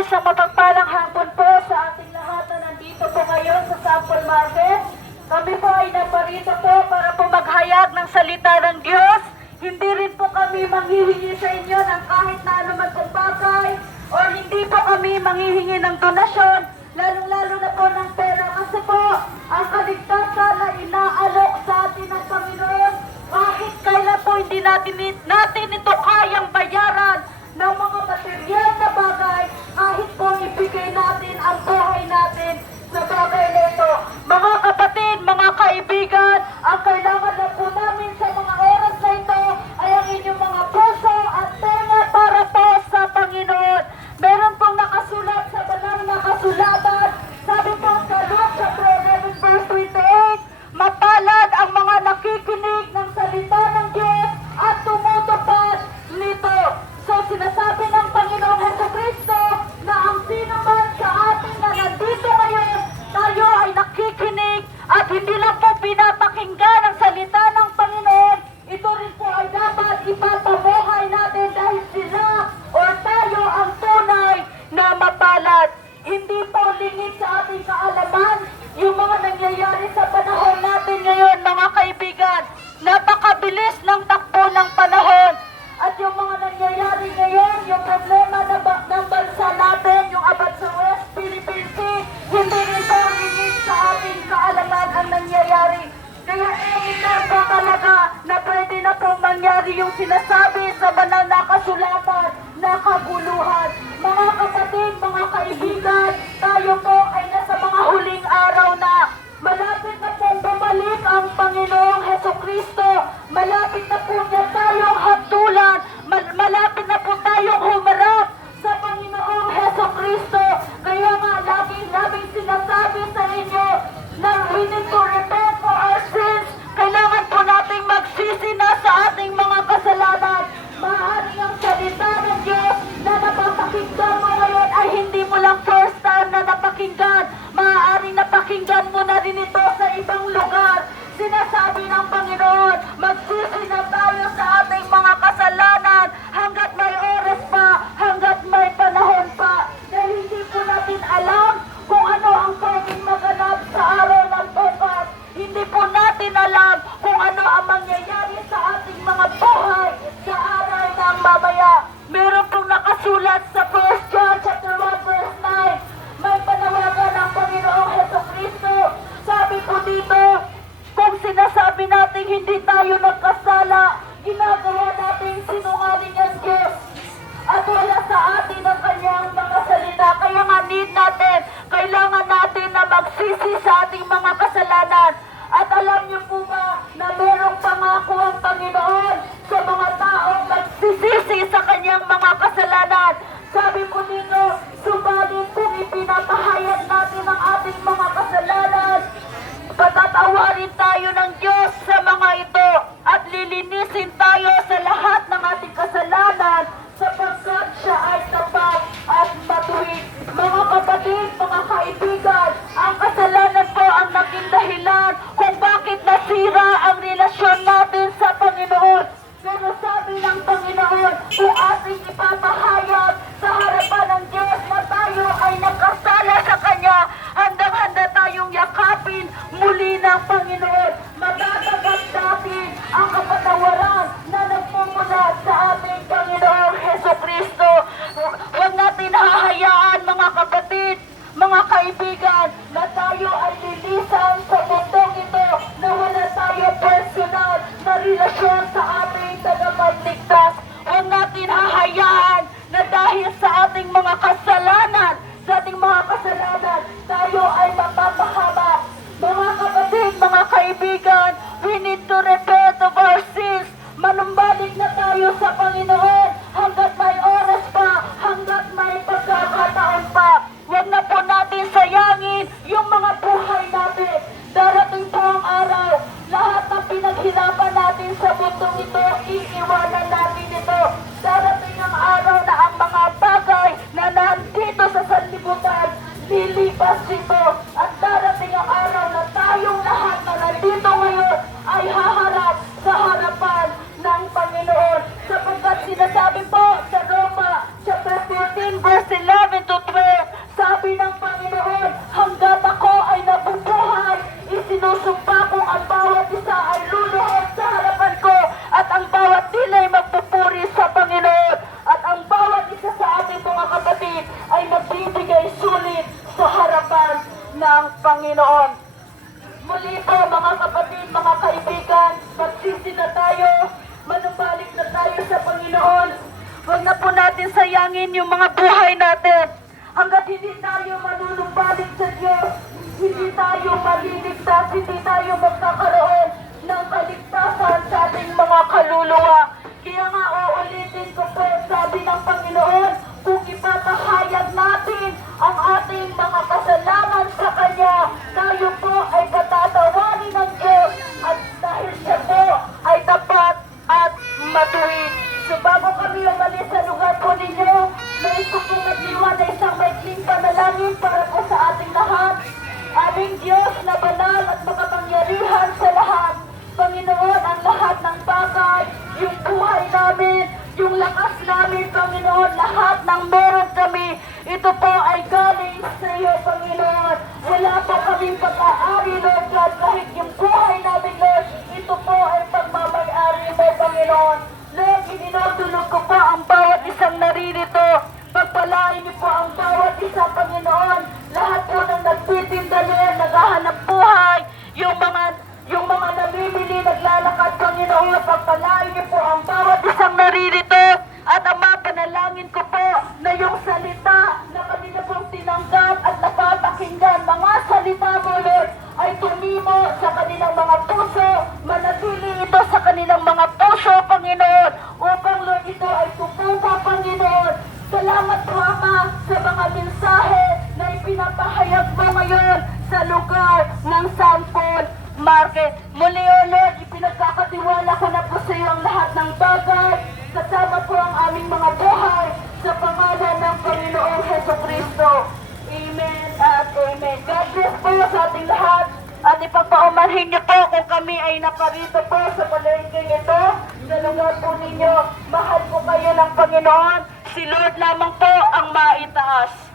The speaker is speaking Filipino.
isang mapagpalang hapon po sa ating lahat na nandito po ngayon sa Sample Market. Kami po ay naparito po para po maghayag ng salita ng Diyos. Hindi rin po kami manghihingi sa inyo ng kahit na anuman pong bagay o hindi po kami manghihingi ng donasyon, lalong-lalo na po ng pera kasi po ang kaligtasan na inaalok sa atin ng Panginoon kahit kailan po hindi natin ito kayang bayaran ng mga material na bagay, kahit po ibigay natin ang buhay natin sa bagay na ito. Mga kapatid, mga kaibigan, ang kailangan na po namin sa mga oras na ito ay ang inyong mga puso at tenga para po sa Panginoon. Meron pong nakasulat sa banal na kasulatan, sabi po sa Luke chapter 11 verse 28, mapalad ang mga nakikinig ng salita ng Diyos at tumutupad nito. So sinasabi ng Panginoong Jesucristo na ang sino man sa atin na nandito ngayon, tayo ay nakikinig at hindi lang po pinapakinggan ang salita ng Panginoon, ito rin po ay dapat ipapabuhay natin dahil sila o tayo ang tunay na mapalad. Hindi po lingid sa ating kaalaman yung mga nangyayari sa panahon natin ngayon, mga kaibigan. Napakabilis ng takbo ng panahon. At yung mga nangyayari ngayon, yung problema ng bansa natin, yung abad sa West Philippine Sea, hindi rin po lingid sa ating kaalaman ang nangyayari. Kaya ito po talaga na pwede na pong mangyari yung sinasabi sa banal na kasulatan na kaguluhan. Mga kapatid, mga kaibigan, tayo po ay nasa mga huling araw na. Malapit na pong bumalik ang Panginoong Jesucristo. Malapit na po niya tayong hatulan. Malapit na po tayong humarap sa Panginoong Jesucristo. Kaya nga, laging sinasabi sa inyo na we need to repent for our sins. Kailangan po nating magsisi na sa ating mga kasalanan. Maaaring ang salita ng Diyos na napapakinggan mo ngayon ay hindi mo lang first time na napakinggan. Maaaring napakinggan mo na rin ito sa ibang lugar. Sinasabi ng Panginoon, magsisi na tayo sa ating mga kasalanan hanggat may oras pa, hanggat may panahon pa. Dahil hindi po natin alam kung ano ang pwedeng maganap sa araw ng bukas. Hindi po natin alam kung ano ang mangyayari sa ating mga buhay sa araw ng mamaya. Meron pong nakasulat sa 1 John chapter 1 verse 9. May panawagan ng Panginoong Jesucristo. Sabi po dito, kung sinasabi natin hindi tayo nagkasala, ginagawa natin sinungaling ang Diyos. At wala sa atin ang kanyang mga salita. Kaya nga kailangan natin na magsisi sa ating mga kasalanan. At alam niyo po ba na merong pangako ang Panginoon sa mga taong magsisisi sa kanyang mga kasalanan. Sabi po dito, subalit kung ipinapahayag natin ang ating mga kasalanan, patatawarin tayo ng Diyos sa mga ito at lilinisin tayo sa lahat ng ating kasalanan sapagkat siya ay tapat at matuwid. Mga kapatid, mga kaibigan, ang kasalanan po ang naging dahilan kung bakit nasira ang relasyon natin sa Panginoon. Pero sabi ng Panginoon, kung ating ipapahayag sa harapan ng Diyos na tayo ay nagkasala sa Kanya, handang-handa tayong yakapin muli ng Panginoon. Matatagat natin ang kapatawaran na nagmumula sa ating Panginoong Jesucristo. Huwag natin hahayaan, mga kapatid, mga kaibigan, na tayo ay lilisan sa mundong ito na wala tayo personal na relasyon sa ating tagapagligtas. Huwag natin hahayaan na dahil sa ating mga kasalanan, tayo ay mapapahama. Mga kapatid, mga kaibigan, we need to repent of our sins. Manumbalik na tayo sa Panginoon hanggat may oras pa, hanggat may pagkakataon pa. Huwag na po natin sayangin yung mga buhay natin. Darating po ang araw, lahat ng pinaghirapan natin sa mundong ito, iiwanan natin ito. Darating ang araw na ang mga bagay na nandito sa sanlibutan, lilipas dito. At darating ang araw na tayong lahat na nandito ngayon ay haharap sa harapan ng Panginoon. Sapagkat sinasabi po sa Roma chapter 14 verse 11 to 12, Panginoon. Muli po mga kapatid, mga kaibigan, magsisi na tayo, manumbalik na tayo sa Panginoon. Huwag na po natin sayangin yung mga buhay natin. Hanggat hindi tayo manunumbalik sa Diyos, hindi tayo maliligtas, hindi tayo magkakaroon ng kaligtasan sa ating mga kaluluwa. Kaya nga uulitin ko po, sabi ng Panginoon, kung ipapahayag natin ang ating mga kasalanan sa Kanya, tayo po ay patatawarin ng Diyos at dahil siya po ay tapat at matuwid. So bago kami umalis sa lugar po ninyo, nais ko po nagdiwa na isang maikling panalangin para po sa ating lahat. Aming Diyos na banal at makapangyarihan sa lahat. Panginoon, ang lahat ng bagay, yung buhay namin, yung lakas namin, Panginoon, lahat ng meron kami, ito po ay galing sa iyo, Panginoon. Wala po kaming pag-aari, Lord God, kahit yung buhay namin, Lord, ito po ay pagmamay-ari mo, Panginoon. Lord, ininutulog ko po ang bawat isang naririto. Pagpalain niyo po ang bawat isa, Panginoon. Lahat po ng nagtitinda niya, naghahanap buhay, yung mga namimili, naglalakad, Panginoon, pagpalain niyo po ang bawat isang naririto. At Ama, panalangin ko po na yung salita na kanina pong tinanggap at napapakinggan, mga salita mo, Lord, ay tumimo sa kanilang mga puso, manatili ito sa kanilang mga puso, Panginoon, upang, Lord, ito ay tumunga, Panginoon. Salamat po, Ama, sa mga mensahe na ipinapahayag mo ngayon sa lugar ng San Paul Market. Muli, O Lord, ipinagkakatiwala ko na po sa iyo ang lahat ng bagay, kasama po ang aming mga buhay, sa pangalan ng Panginoong Jesucristo. Amen at amen. God bless po sa ating lahat. At ipagpaumanhin niyo po kung kami ay naparito po sa palengking ito, sa lugar po ninyo. Mahal po kayo ng Panginoon. Si Lord lamang po ang maitaas.